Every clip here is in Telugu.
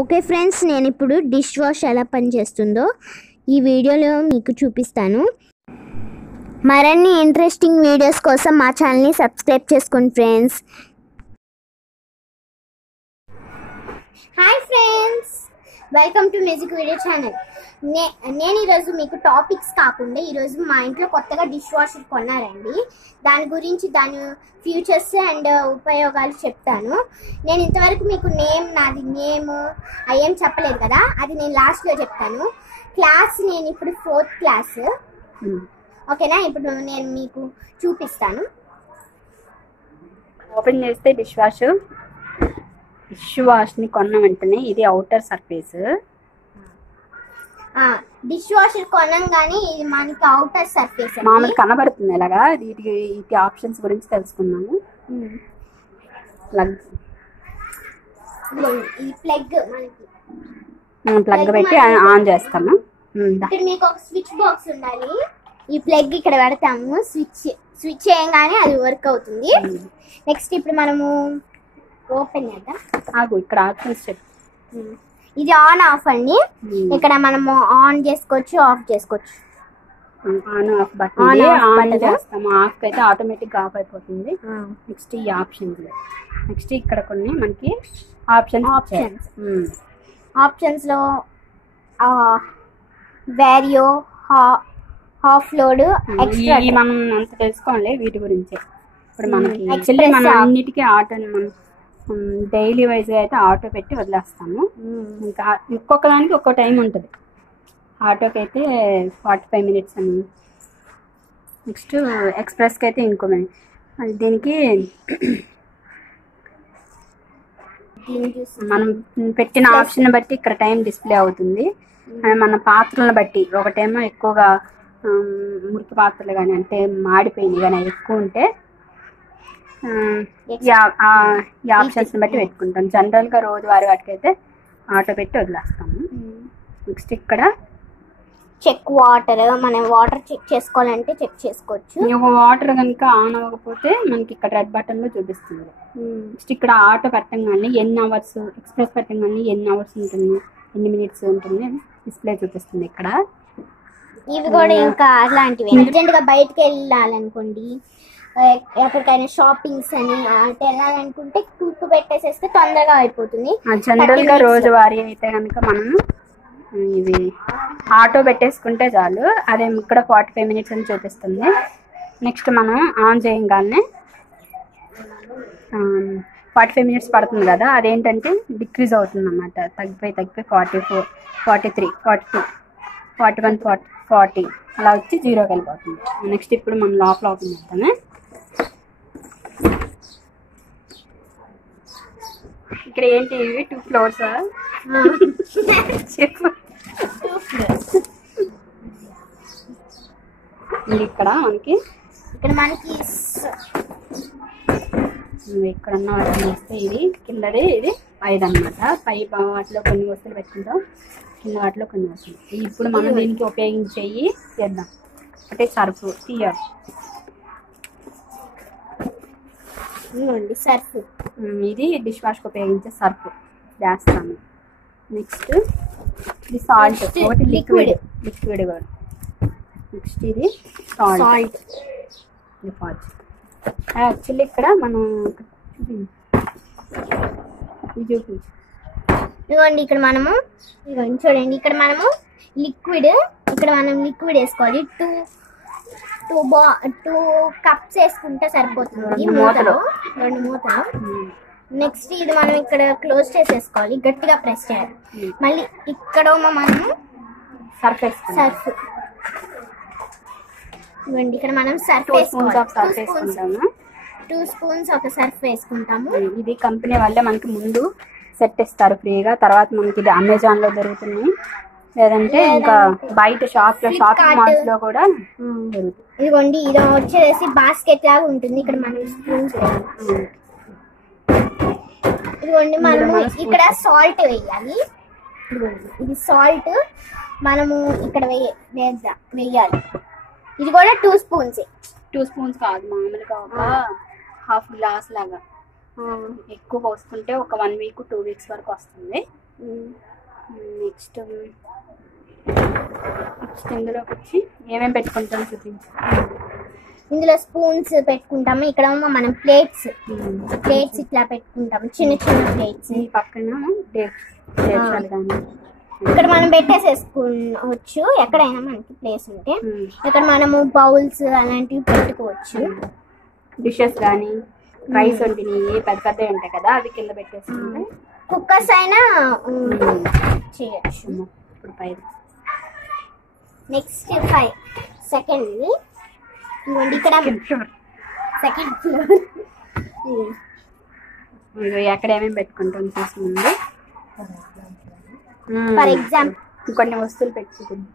ఓకే ఫ్రెండ్స్, నేను ఇప్పుడు డిష్ వాష్ ఎలా పనిచేస్తుందో ఈ వీడియోలో మీకు చూపిస్తాను. మరిన్ని ఇంట్రెస్టింగ్ వీడియోస్ కోసం మా ఛానల్ని సబ్స్క్రైబ్ చేసుకోండి friends. Hi friends, welcome to music video channel. నేను ఈరోజు మీకు టాపిక్స్ కాకుండా ఈరోజు మా ఇంట్లో కొత్తగా డిష్ వాషర్ కొన్నారండి. దాని గురించి దాని ఫ్యూచర్స్ అండ్ ఉపయోగాలు చెప్తాను. నేను ఇంతవరకు మీకు నాది నేమ్ అయ్యేం చెప్పలేదు కదా, అది నేను లాస్ట్లో చెప్తాను. నేను ఇప్పుడు 4th క్లాస్. ఓకేనా, ఇప్పుడు నేను మీకు చూపిస్తాను. ఓపెన్ చేస్తే డిష్ వాష్ని కొన్న వెంటనే ఇది అవుటర్ సర్ఫేస్. డిష్ వాషర్ కొనంగానే ఇది మనకి అవుటర్ సర్ఫేస్ మామూలు కనబడుతుంది. ఇలాగా వీటి ఆప్షన్స్ గురించి తెలుసుకున్నాము. ఈ ప్లగ్ పెట్టి ఆన్ చేస్తాము. ఇక్కడ మీకు ఒక స్విచ్ బాక్స్ ఉండాలి. ఈ ప్లగ్ ఇక్కడ పెడతాము. స్విచ్ చేయగానే అది వర్క్ అవుతుంది. నెక్స్ట్ ఇప్పుడు మనము ఓపెన్ చేద్దాం. ఇక్కడ ఆప్షన్స్ చెప్పు. ఇది ఆన్ ఆఫ్ అండి. ఇక్కడ మనము ఆన్ చేసుకోవచ్చు, ఆఫ్ చేసుకోవచ్చు. ఆన్ ఆఫ్ బటన్ చేస్తాము. ఆఫ్ అయితే ఆటోమేటిక్ ఆఫ్ అయిపోతుంది. నెక్స్ట్ ఈ ఆప్షన్స్. నెక్స్ట్ ఇక్కడ కొన్ని మనకి ఆప్షన్స్ లో వేరియో, హాఫ్ లోడ్, ఎక్స్ట్రా మనం అంత తెలుసుకోవాలి వీటి గురించి. ఇప్పుడు మనకి యాక్చువల్లీ మనం అన్నిటికీ మనం డైలీ వైజ్ అయితే ఆటో పెట్టి వదిలేస్తాము. ఇంకా ఒక్కొక్క దానికి ఒక్కో టైం ఉంటుంది. ఆటోకి అయితే 45 minutes అని, నెక్స్ట్ ఎక్స్ప్రెస్కి అయితే ఇంకో మినిట్. దీనికి మనం పెట్టిన ఆప్షన్ బట్టి ఇక్కడ టైం డిస్ప్లే అవుతుంది. మన పాత్రలను బట్టి ఒకటేమో ఎక్కువగా మురికి పాత్రలు కానీ అంటే మాడిపోయినాయి కానీ ఎక్కువ ఉంటే ఈ ఆప్షన్స్ బట్టి పెట్టుకుంటాం. జనరల్గా రోజువారీ వాటికైతే ఆటో పెట్టి వదిలేస్తాము. నెక్స్ట్ ఇక్కడ చెక్ వాటర్, మనం వాటర్ చెక్ చేసుకోవాలంటే చెక్ చేసుకోవచ్చు. వాటర్ కనుక ఆన్ అవ్వకపోతే మనకి ఇక్కడ రెడ్ బటన్ లో చూపిస్తుంది. నెక్స్ట్ ఇక్కడ ఆటో పెట్టంగానే ఎన్ని అవర్స్, ఎక్స్ప్రెస్ పెట్టంగానే ఎన్ని అవర్స్ ఉంటుంది, ఎన్ని మినిట్స్ ఉంటుంది డిస్ప్లే చూపిస్తుంది. ఇక్కడ ఇవి కూడా ఇంకా అలాంటివి. అర్జెంట్ గా బయటకు వెళ్ళాలనుకోండి, ఎక్కడికైనా షాపింగ్స్ అని అటు వెళ్ళాలనుకుంటే కుక్కు పెట్టేసేస్తే తొందరగా అయిపోతుంది. జనరల్ గా రోజువారీ అయితే కనుక మనము ఇవి ఆటో పెట్టేసుకుంటే చాలు. అదే ఇక్కడ 45 minutes అని చూపిస్తుంది. నెక్స్ట్ మనం ఆన్ చేయగానే 45 minutes పడుతుంది కదా, అదేంటంటే డిక్రీజ్ అవుతుంది అన్నమాట. తగ్గిపోయి 44, 43, 42, 41, 40 అలా వచ్చి 0కి వెళ్ళిపోతుంది. నెక్స్ట్ ఇప్పుడు మనం లోపల ఓపెన్ చేద్దామే. ఇక్కడ ఏంటి, ఇవి 2 floors చెప్పు. ఇక్కడ మనకి ఇక్కడ ఉన్న వాటిని వేస్తే ఇది కిందది, ఇది 5 అన్నమాట. పై వాటిలో కొన్ని వస్తువులు పెట్టుకుంటాం, కింద వాటిలో కొన్ని వస్తువులు. ఇప్పుడు మనం దీనికి ఉపయోగించేవి చేద్దాం. అంటే సర్ఫ్ తీయాలి. సర్ఫ్ ఇది డిష్ వాష్కి ఉపయోగించే సర్ఫ్ వేస్తాము. నెక్స్ట్ ఇది సాల్ట్, ఒకటి లిక్విడ్ కూడా. నెక్స్ట్ ఇది సాల్ట్. యాక్చువల్లీ ఇక్కడ మనం ఇదిగోండి, ఇక్కడ మనము చూడండి, ఇక్కడ మనము లిక్విడ్ వేసుకోవాలి. 2 cups వేసుకుంటే సరిపోతుంది. 2 మూతలు. నెక్స్ట్ ఇది మనం ఇక్కడ క్లోజ్ చేసేసుకోవాలి, గట్టిగా ప్రెస్ చేయాలి. మళ్ళీ ఇక్కడ మనము సర్ఫ్ ఇవ్వండి, ఇక్కడ మనం సర్ఫ్ 2 స్పూన్స్ ఒక సర్ఫ్ వేసుకుంటాము. ఇది కంపెనీ వాళ్ళే మనకి ముందు సెట్ ఇస్తారు ఫ్రీగా. తర్వాత మనకి ఇది అమెజాన్ లో దొరుకుతుంది, లేదంటే ఇంకా బయట షాపింగ్ మాల్స్ లో కూడా దొరుకుతుంది. ఇదిగోండి, ఇది వచ్చేసి బాస్కెట్ లాగా ఉంటుంది. ఇక్కడ మనం స్పూన్స్ ఇదిగోండి, మనము ఇక్కడ సాల్ట్ వేయాలి. ఇది సాల్ట్ మనము ఇక్కడ వేయాలి. ఇది కూడా 2 spoons. 2 spoons కాదు, మామూలుగా ఒక హాఫ్ గ్లాస్ లాగా ఎక్కువ పోసుకుంటే ఒక 1 వీక్ 2 వీక్స్ వరకు వస్తుంది. నెక్స్ట్ ఇందులోకి వచ్చి ఏమేమి పెట్టుకుంటాం చూపించు. ఇందులో స్పూన్స్ పెట్టుకుంటాము. ఇక్కడ మనం ప్లేట్స్ ఇట్లా పెట్టుకుంటాము, చిన్న చిన్న ప్లేట్స్. ఈ పక్కన ఇక్కడ మనం పెట్టేసేసుకోవచ్చు ఎక్కడైనా మనకి ప్లేస్ ఉంటే. ఇక్కడ మనము బౌల్స్ అలాంటివి పెట్టుకోవచ్చు. డిషెస్ కానీ రైస్ వండినవి పెద్ద పెద్దవి ఉంటాయి కదా, అవి కింద పెట్టేసుకుంటే. కుక్కర్స్ అయినా చేయొచ్చు. ఇప్పుడు పై నెక్స్ట్ సెకండ్ ఇక్కడ సెకండ్ ఫ్లోర్. ఎక్కడ ఏమేమి పెట్టుకుంటాం చూసి ముందు. ఫర్ ఎగ్జాంపుల్ కొన్ని వస్తువులు పెట్టుకుంటాం.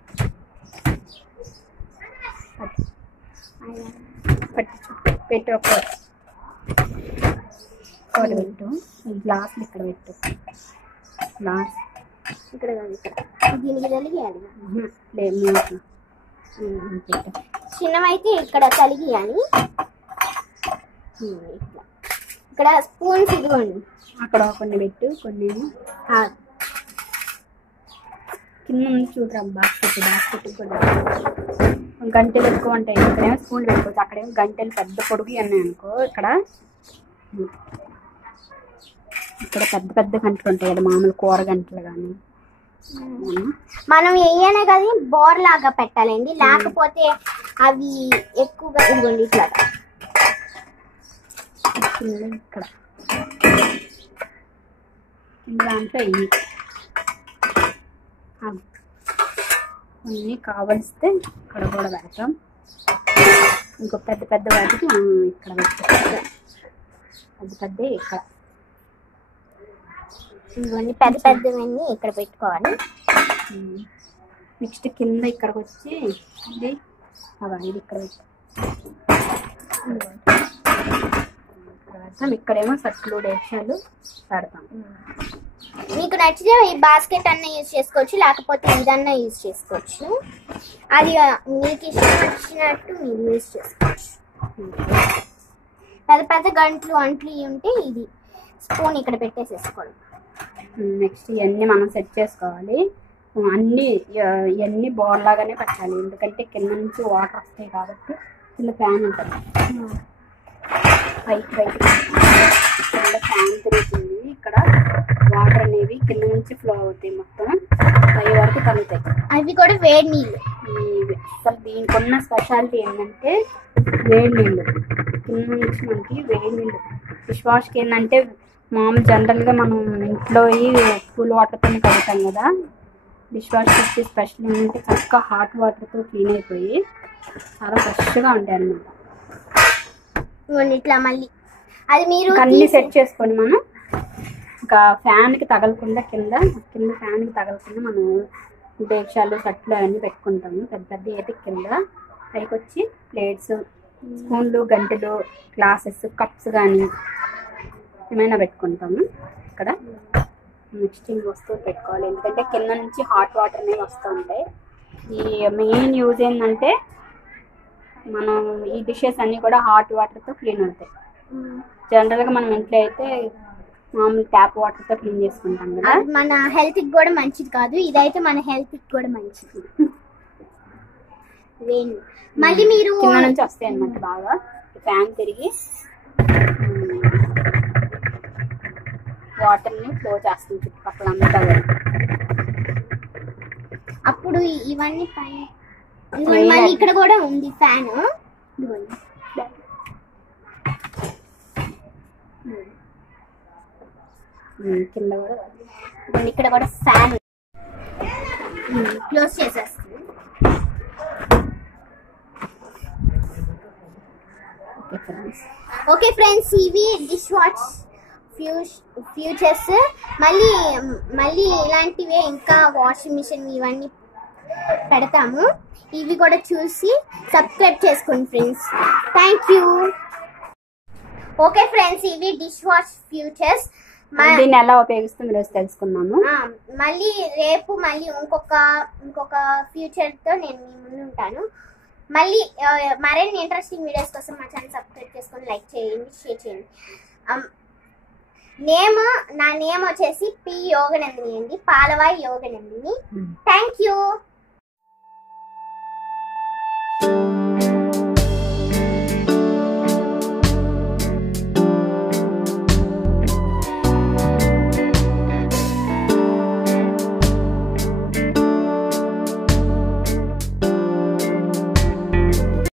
పెట్టు ఒక పెట్టు. ఈ గ్లాసులు ఇక్కడ పెట్టు. గ్లాస్ ఇక్కడ దీనికి తలిగియాలి. చిన్నవైతే ఇక్కడ తలిగియాలి. ఇక్కడ స్పూన్స్ ఇదిగోండి. అక్కడ కొన్ని పెట్టు, కొన్ని కింద నుంచి చూడరా. బాస్కెట్ కూడా గంటెలు ఎక్కువ ఉంటాయి. ఇక్కడేమో స్పూన్లు పెట్టుకోవచ్చు, అక్కడేమో గంటెలు పెద్ద పొడుగు ఉన్నాయి అనుకో. ఇక్కడ పెద్ద పెద్ద గంటలు ఉంటాయి కదా, మామూలు కూర గంటలు కానీ. మనం వేయనే కదా బోర్ లాగా పెట్టాలండి, లేకపోతే అవి ఎక్కువగా ఇదిగోండి ఇట్లా. ఇక్కడ దాంట్లో అన్నీ కావలిస్తే ఇక్కడ కూడా పెడతాం. ఇంకో పెద్ద పెద్ద వాటికి ఇక్కడ పెడతాం. పెద్ద ఇక్కడ ఇవన్నీ పెద్ద పెద్దవన్నీ ఇక్కడ పెట్టుకోవాలి. నెక్స్ట్ కింద ఇక్కడికి వచ్చి ఇది ఇక్కడ పెడతాం. ఇక్కడేమో సట్లు డేక్షాలు పెడతాం. మీకు నచ్చితే ఈ బాస్కెట్ అన్న యూజ్ చేసుకోవచ్చు, లేకపోతే ఇదన్నా యూజ్ చేసుకోవచ్చు. అది మీకు ఇష్టం వచ్చినట్టు మీరు యూజ్ చేసుకోవచ్చు. పెద్ద పెద్ద గంటలు అంట్లు ఉంటే ఇది స్పూన్ ఇక్కడ పెట్టేసేసుకోవాలి. నెక్స్ట్ ఇవన్నీ మనం సెట్ చేసుకోవాలి. ఇవన్నీ బోర్ లాగానే పెట్టాలి, ఎందుకంటే కింద నుంచి వాటర్ వస్తాయి కాబట్టి. కింద ఫ్యాన్ ఉంటుంది, పైకి కింద ఫ్యాన్ తిరుగుతుంది. ఇక్కడ వాటర్ అనేవి కింద నుంచి ఫ్లో అవుతాయి, మొత్తం పై వరకు తగ్గుతాయి. అవి కూడా వేడి నీళ్ళు. అసలు దీనికి ఉన్న స్పెషాలిటీ ఏంటంటే వేడి నీళ్ళు. కింద నుంచి మనకి వేడి నీళ్ళు. డిష్ వాష్కి ఏంటంటే మామూలు జనరల్గా మనం ఇంట్లో కూల్ వాటర్తో కడుగుతాం కదా. డిష్ వాష్ వచ్చి స్పెషల్ ఏంటంటే చక్కగా హాట్ వాటర్తో క్లీన్ అయిపోయి చాలా ఫ్రెష్గా ఉంటాయి అన్నమాట. ఇట్లా మళ్ళీ అది మీరు అన్నీ సెట్ చేసుకొని మనం ఇంకా ఫ్యాన్కి తగలకుండా కింద ఫ్యాన్కి తగలకుండా మనం డేక్షాలు సట్లు అవన్నీ పెట్టుకుంటాము. పెద్ద పెద్ద అయితే కింద పైకి వచ్చి ప్లేట్స్, స్పూన్లు, గంటెలు, గ్లాసెస్, కప్స్ కానీ ఏమైనా పెట్టుకుంటాము. ఇక్కడ నెక్స్ట్ ఇంక వస్తువులు పెట్టుకోవాలి, ఎందుకంటే కింద నుంచి హాట్ వాటర్ అనేవి వస్తూ ఉంటాయి. ఈ మెయిన్ యూజ్ ఏంటంటే మనం ఈ డిషెస్ అన్నీ కూడా హాట్ వాటర్తో క్లీన్ అవుతాయి. జనరల్గా మనం ఇంట్లో అయితే మామూలు ట్యాప్ వాటర్తో క్లీన్ చేసుకుంటాం కదా, మన హెల్త్కి కూడా మంచిది కాదు. ఇదైతే మన హెల్త్కి కూడా మంచిది. మళ్ళీ మీరు కింద నుంచి వస్తాయి అన్నమాట. బాగా ఫ్యాన్ తిరిగి వాటర్ని ఫ్లో చేస్తుంది చుట్టుపక్కల అంతా. అప్పుడు ఇవన్నీ మళ్ళీ ఇక్కడ కూడా ఉంది ఫ్యాన్. కింద కూడా ఇక్కడ కూడా ఫ్యాన్ క్లోజ్ చేసేస్తుంది. ఓకే ఫ్రెండ్స్, ఇవి డిష్ వాష్ ఫ్యూచర్స్. మళ్ళీ ఇలాంటివే ఇంకా వాషింగ్ మిషన్ ఇవన్నీ పెడతాము. ఇవి కూడా చూసి సబ్స్క్రైబ్ చేసుకోండి friends. Thank you. Okay friends, ఇవి డిష్ వాష్ ఫ్యూచర్స్. దీన్ని ఎలా ఉపయోగిస్తుంది ఈరోజు తెలుసుకున్నాము. మళ్ళీ రేపు ఇంకొక ఫ్యూచర్తో నేను మీ ముందు ఉంటాను. మళ్ళీ మరిన్ని ఇంట్రెస్టింగ్ వీడియోస్ కోసం మా ఛానల్ సబ్స్క్రైబ్ చేసుకొని లైక్ చేయండి, షేర్ చేయండి. నా నేమ్ వచ్చేసి పి యోగనందిని అండి, పాలవాయి యోగనందిని. Thank you.